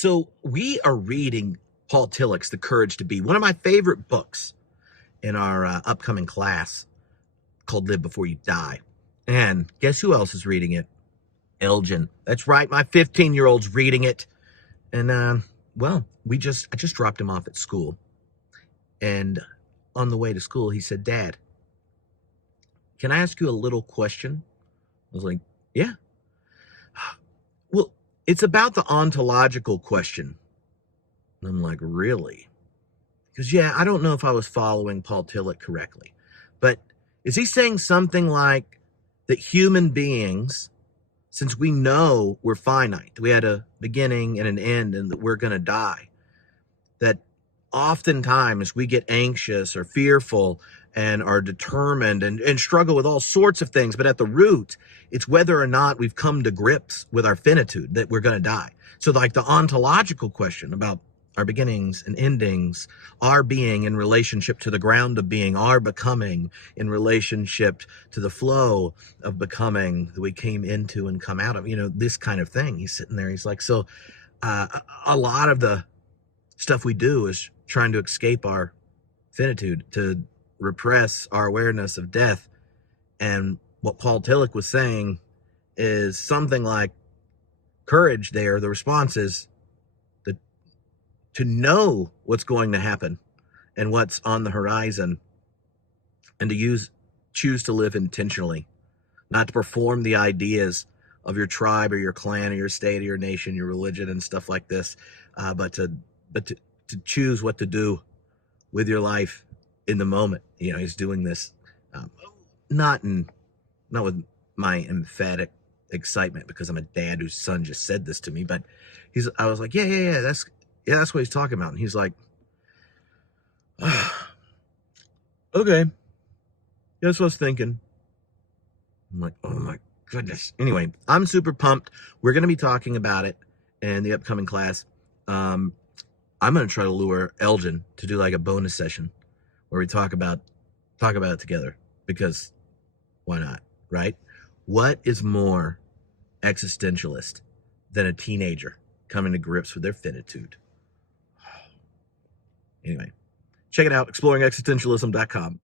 So we are reading Paul Tillich's The Courage to Be, one of my favorite books in our upcoming class called Live Before You Die. And guess who else is reading it? Elgin. That's right, my 15-year-old's reading it. And well, I just dropped him off at school. And on the way to school, he said, "Dad, can I ask you a little question?" I was like, "Yeah." "Well, it's about the ontological question." And I'm like, "Really?" Because, yeah, I don't know if I was following Paul Tillich correctly. But is he saying something like that human beings, since we know we're finite, we had a beginning and an end, and that we're going to die, that oftentimes we get anxious or fearful and are determined and struggle with all sorts of things, but at the root, it's whether or not we've come to grips with our finitude, that we're going to die. So like the ontological question about our beginnings and endings, our being in relationship to the ground of being, our becoming in relationship to the flow of becoming that we came into and come out of, this kind of thing. He's sitting there, he's like, so a lot of the stuff we do is trying to escape our finitude, to repress our awareness of death. And what Paul Tillich was saying is something like courage there. The response is to know what's going to happen and what's on the horizon, and to choose to live intentionally, not to perform the ideas of your tribe or your clan or your state or your nation, your religion and stuff like this, but to choose what to do with your life in the moment. He's doing this not with my emphatic excitement because I'm a dad whose son just said this to me, but I was like, yeah, that's what he's talking about. And he's like, okay, that's what I was thinking. I'm like, oh my goodness. Anyway, I'm super pumped. It going to be talking about it in the upcoming class. I'm going to try to lure Elgin to do like a bonus session where we talk about it together, because why not, right? What is more existentialist than a teenager coming to grips with their finitude? Anyway, check it out, exploringexistentialism.com.